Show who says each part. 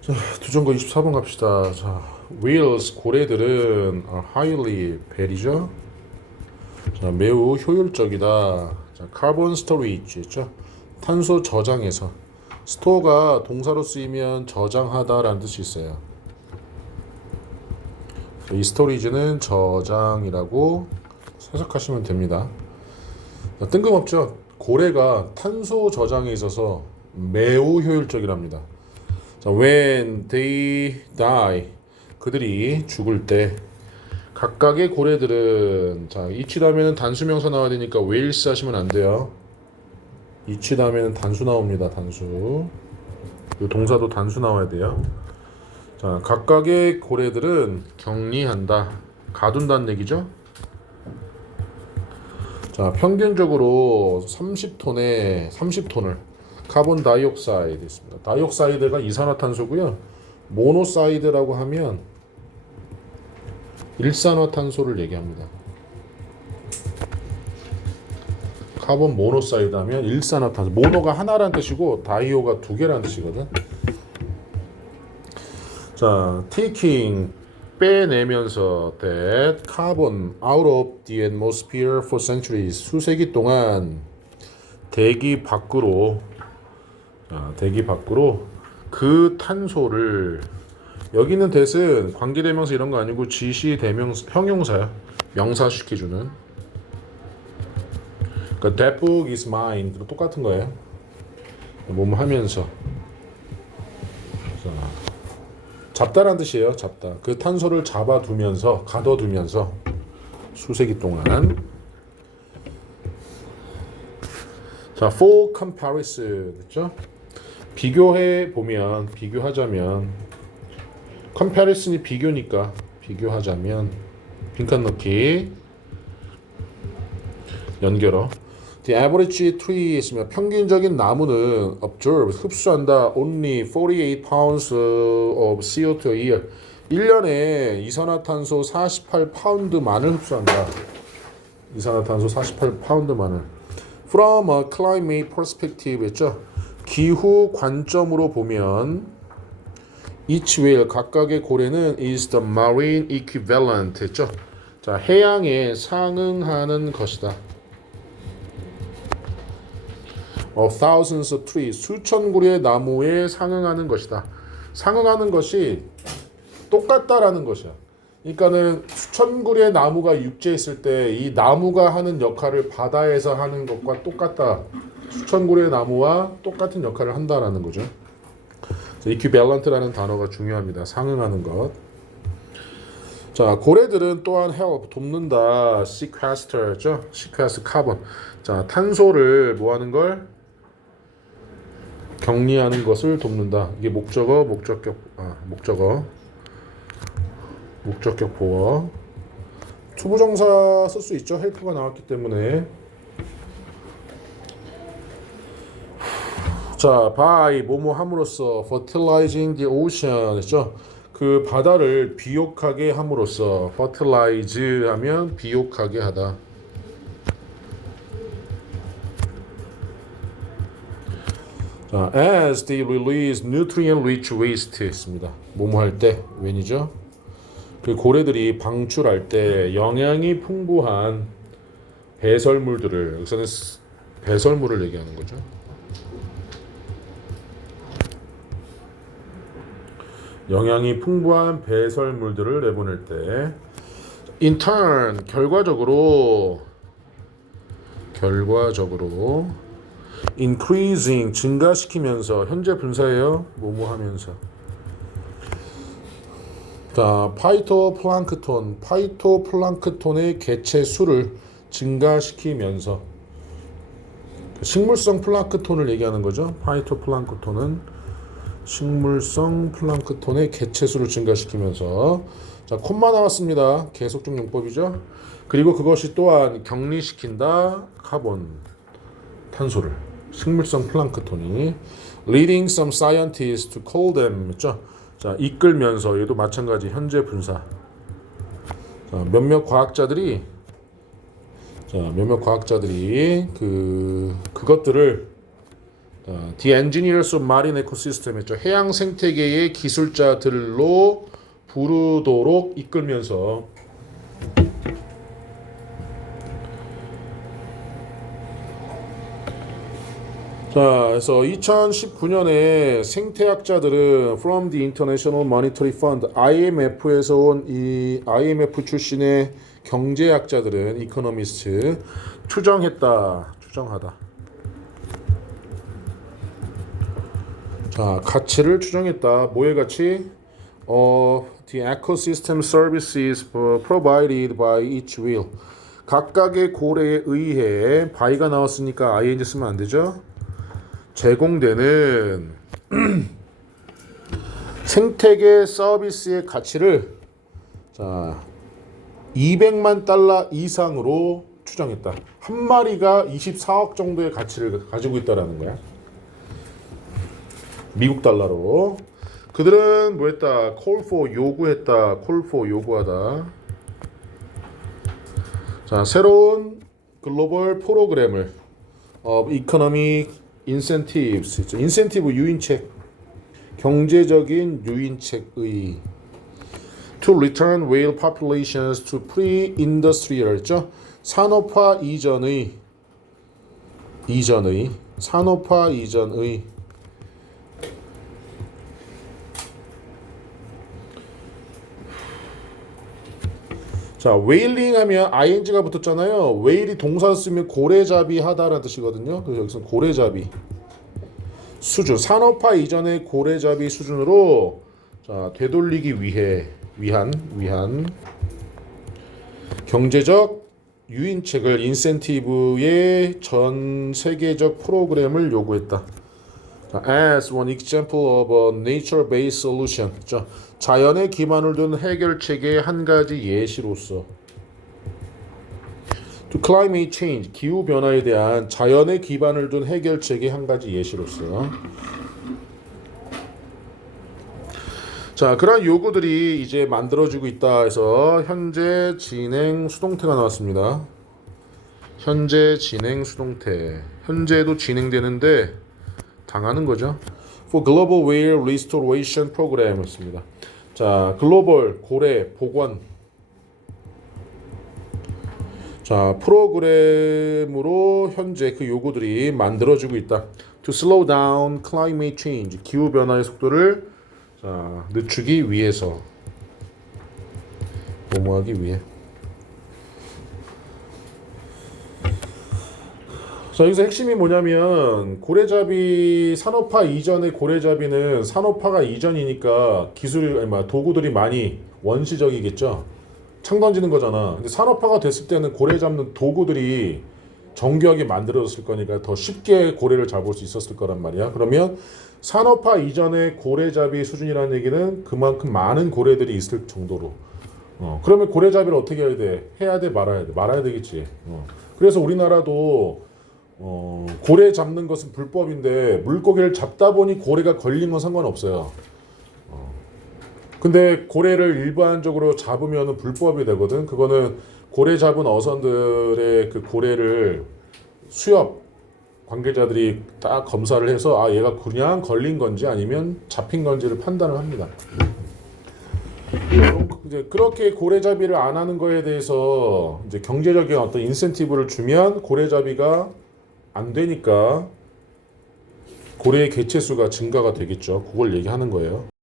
Speaker 1: 자, 두정거 24번 갑시다. 자, whales 고래들은 are highly 베리죠. 자, 매우 효율적이다. 자, carbon storage 있죠. 탄소 저장에서 store가 동사로 쓰이면 저장하다라는 뜻이 있어요. 이 storage는 저장이라고 해석하시면 됩니다. 자, 뜬금없죠. 고래가 탄소 저장에 있어서 매우 효율적이랍니다. 자, when they die 그들이 죽을 때 각각의 고래들은 자 이치 다음에는 단수 명사 나와야 되니까 whales 하시면 안 돼요. 이치 다음에는 단수 나옵니다. 단수. 이 동사도 단수 나와야 돼요. 자 각각의 고래들은 격리한다, 가둔다는 얘기죠. 자 평균적으로 30톤에 30톤을 카본 다이옥사이드 있습니다. 다이옥사이드가 이산화탄소고요. 모노사이드라고 하면 일산화탄소를 얘기합니다. 카본 모노사이드 하면 일산화탄소. 모노가 하나라는 뜻이고 다이오가 두 개라는 뜻이거든. 자, taking 빼내면서 that carbon out of the atmosphere for centuries 수세기 동안 대기 밖으로 자, 대기 밖으로 그 탄소를 여기 있는 that은 관계 대명사 이런 거 아니고 지시 대명사 형용사야. 명사시켜주는. 그러니까 that book is mine. 똑같은 거예요. 뭐뭐 하면서. 자, 잡다란 뜻이에요 잡다. 그 탄소를 잡아두면서 가둬두면서 수세기 동안. 자 for comparison. 됐죠 비교해 보면 비교하자면 컴패리슨이 비교니까 비교하자면 빈칸 넣기 연결어. The average tree 있으면 평균적인 나무는 observe 흡수한다. Only 48 pounds of CO2 a year. 1년에 이산화탄소 48파운드만을 흡수한다. 이산화탄소 48파운드만을. From a climate perspective 했죠 기후 관점으로 보면 each whale 각각의 고래는 is the marine equivalent 했죠. 자 해양에 상응하는 것이다. of thousands of trees 수천 그루의 나무에 상응하는 것이다. 상응하는 것이 똑같다라는 것이야. 그러니까는 수천 그루의 나무가 육지에 있을 때 이 나무가 하는 역할을 바다에서 하는 것과 똑같다. 수천 그루의 나무와 똑같은 역할을 한다라는 거죠. equivalent라는 단어가 중요합니다. 상응하는 것. 자, 고래들은 또한 help 돕는다. sequester죠. sequester carbon. 자, 탄소를 뭐 하는 걸 격리하는 것을 돕는다. 이게 목적어, 목적격 아, 목적어. 목적격 보어. 투부정사 쓸 수 있죠. 헬프가 나왔기 때문에. 자, by 뭐뭐 함으로써 fertilizing the ocean 했죠. 그 바다를 비옥하게 함으로써 fertilize 하면 비옥하게 하다. 자, as they release nutrient rich waste 있습니다. 뭐뭐 할 때, when이죠? 그 고래들이 방출할 때 영양이 풍부한 배설물들을 여기서는 배설물을 얘기하는 거죠. 영양이 풍부한 배설물들을 내보낼 때 turn 결과적으로 결과적으로 increasing 증가시키면서 현재 분사예요. 뭐뭐 하면서 자, 파이토플랑크톤, 파이토플랑크톤의 개체 수를 증가시키면서 식물성 플랑크톤을 얘기하는 거죠. 파이토플랑크톤은 식물성 플랑크톤의 개체 수를 증가시키면서 자, 콤마 나왔습니다. 계속적 용법이죠. 그리고 그것이 또한 격리시킨다 카본 탄소를 식물성 플랑크톤이 leading some scientists to call them 있죠. 자, 이끌면서 얘도 마찬가지 현재 분사. 자, 몇몇 과학자들이 자, 몇몇 과학자들이 그 그것들을 자, The Engineers of Marine Ecosystem 했죠. 해양 생태계의 기술자들로 부르도록 이끌면서 자, 그래서 2019년에 생태학자들은 From the International Monetary Fund (IMF에서) 온 이 IMF 출신의 경제학자들은 이코노미스트 추정했다, 추정하다. 자, 가치를 추정했다. 뭐의 가치? 어, the ecosystem services provided by each whale. 각각의 고래에 의해 by가 나왔으니까 ing 쓰면 안 되죠? 제공되는 생태계 서비스의 가치를 자 200만 달러 이상으로 추정했다. 한 마리가 24억 정도의 가치를 가지고 있다라는 거야. 미국 달러로. 그들은 뭐 했다? call for 요구했다. for 요구하다. 자 새로운 글로벌 프로그램을 어 이코노믹 인센티브스. 인센티브 유인책 경제적인 유인책의 to return whale populations to pre-industrial 했죠. 산업화 이전의 이전의 산업화 이전의 자, 웨일링 하면 ing가 붙었잖아요. 웨일이 동사 쓰면 고래잡이 하다라는 뜻이거든요. 그래서 여기서 고래잡이 수준 산업화 이전의 고래잡이 수준으로 자, 되돌리기 위해 위한 위한 경제적 유인책을 인센티브의 전 세계적 프로그램을 요구했다. 자, As one example of a nature-based solution. 자, 자연에 기반을 둔 해결책의 한 가지 예시로서 to climate change 기후 변화에 대한 자연에 기반을 둔 해결책의 한 가지 예시로서 자 그러한 요구들이 이제 만들어지고 있다 해서 현재 진행 수동태가 나왔습니다. 현재 진행 수동태 현재도 진행되는데 당하는 거죠. For Global Whale Restoration Program이었습니다. 자, 글로벌 고래 복원 자, 프로그램으로 현재 그 요구들이 만들어지고 있다. To slow down climate change. 기후 변화의 속도를 자, 늦추기 위해서 도모하기 위해. 자, 여기서 핵심이 뭐냐면 고래잡이 산업화 이전의 고래잡이는 산업화가 이전이니까 기술 아니 뭐 도구들이 많이 원시적이겠죠. 창 던지는 거잖아. 근데 산업화가 됐을 때는 고래 잡는 도구들이 정교하게 만들어졌을 거니까 더 쉽게 고래를 잡을 수 있었을 거란 말이야. 그러면 산업화 이전의 고래잡이 수준이라는 얘기는 그만큼 많은 고래들이 있을 정도로. 어, 그러면 고래잡이를 어떻게 해야 돼? 해야 돼, 말아야 돼? 말아야 되겠지. 어. 그래서 우리나라도 어, 고래 잡는 것은 불법인데 물고기를 잡다 보니 고래가 걸린 건 상관없어요. 어. 근데 고래를 일반적으로 잡으면 불법이 되거든. 그거는 고래 잡은 어선들의 그 고래를 수협 관계자들이 딱 검사를 해서 아 얘가 그냥 걸린 건지 아니면 잡힌 건지를 판단을 합니다. 이제 그렇게 고래잡이를 안 하는 거에 대해서 이제 경제적인 어떤 인센티브를 주면 고래잡이가 안 되니까 고래의 개체 수가 증가가 되겠죠. 그걸 얘기하는 거예요.